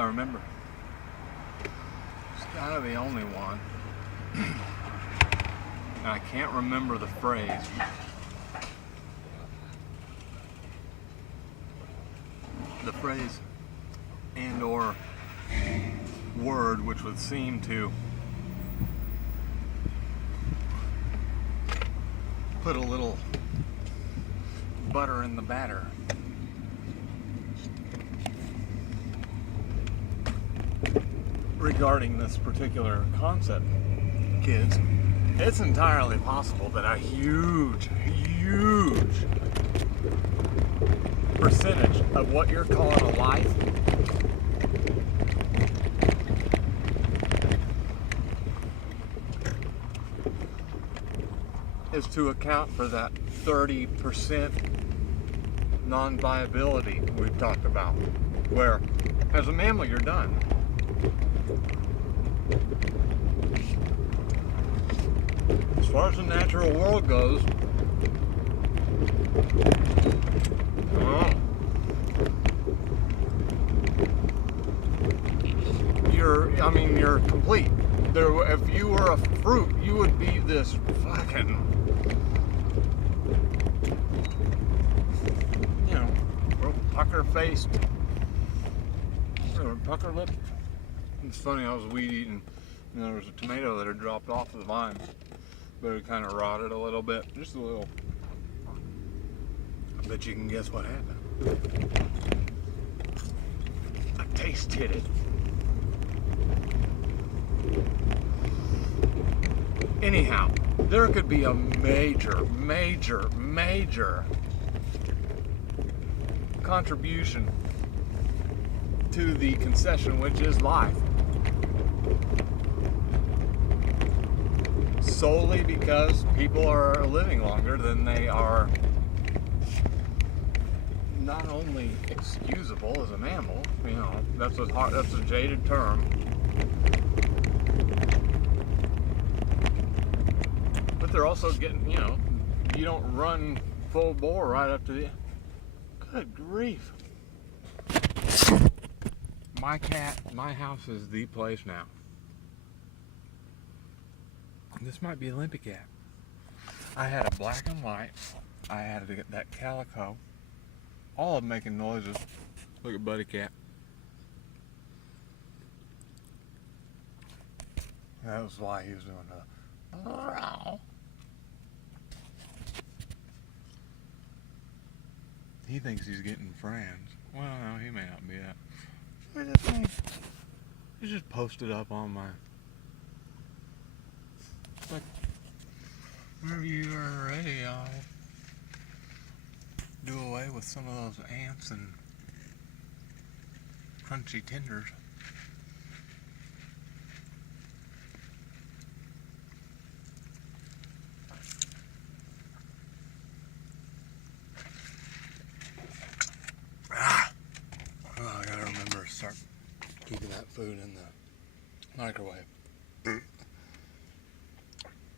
I remember. It's gotta be only one. And I can't remember the phrase. The phrase and or word which would seem to put a little butter in the batter. Regarding this particular concept, kids, it's entirely possible that a huge percentage of what you're calling a life is to account for that 30% non-viability we've talked about, where as a mammal you're done. As far as the natural world goes, you're complete. If you were a fruit, you would be this fucking, real pucker-faced, pucker lip. It's funny, I was weed eating, and there was a tomato that had dropped off the vine, but it kind of rotted a little bit, just a little. I bet you can guess what happened. I tasted it. Anyhow, there could be a major contribution to the concession, which is life, solely because people are living longer than they are not only excusable as a mammal, that's a jaded term, but they're also getting, you don't run full bore right up to the, good grief. My house is the place now. This might be a limpy cat. I had a black and white. I had that calico. All of them making noises. Look at Buddy Cat. That was why he was doing the. He thinks he's getting friends. Well, no, he may not be that. Look at that thing. He just posted up on my. Like, whenever you are ready, I'll do away with some of those ants and crunchy tenders. Oh, I gotta remember to start keeping that food in the microwave.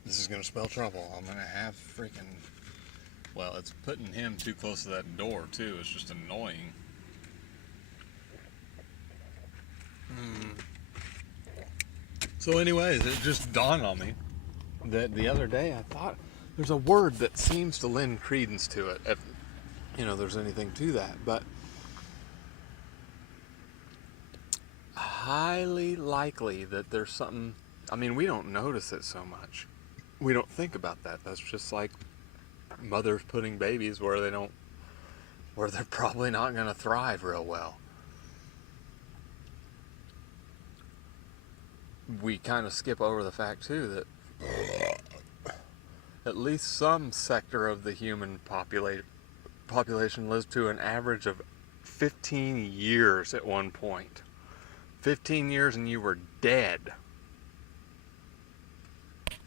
This is gonna spell trouble. I'm gonna have freaking. Well, it's putting him too close to that door too. It's just annoying. So, anyways, it just dawned on me that the other day I thought there's a word that seems to lend credence to it. If there's anything to that, but highly likely that there's something. I mean, we don't notice it so much. We don't think about that. That's just like mothers putting babies where they're probably not going to thrive real well. We kind of skip over the fact too that at least some sector of the human population lives to an average of 15 years at one point. 15 years and you were dead.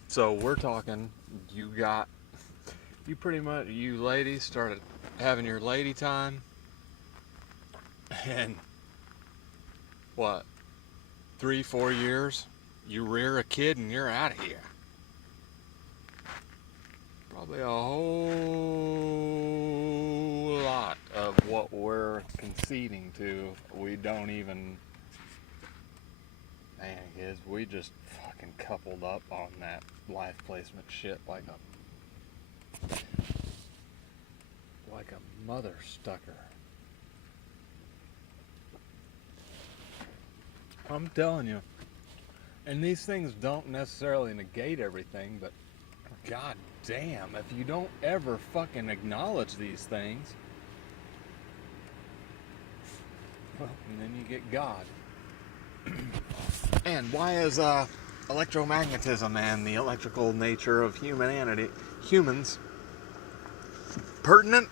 So we're talking, you ladies started having your lady time, and 3-4 years, you rear a kid and you're out of here. Probably a whole lot of what we're conceding to, we don't even Man, kids, we just fucking coupled up on that life placement shit like a mother stucker. I'm telling you. And these things don't necessarily negate everything, but god damn, if you don't ever fucking acknowledge these things, well, and then you get God. And why is electromagnetism and the electrical nature of humans pertinent?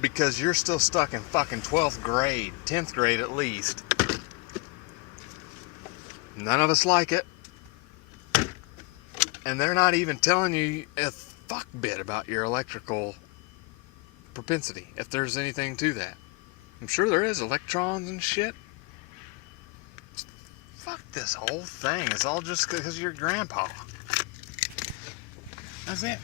Because you're still stuck in fucking 12th grade, 10th grade at least. None of us like it. And they're not even telling you a fuck bit about your electrical propensity, if there's anything to that. I'm sure there is, electrons and shit. Fuck this whole thing. It's all just because of your grandpa. That's it.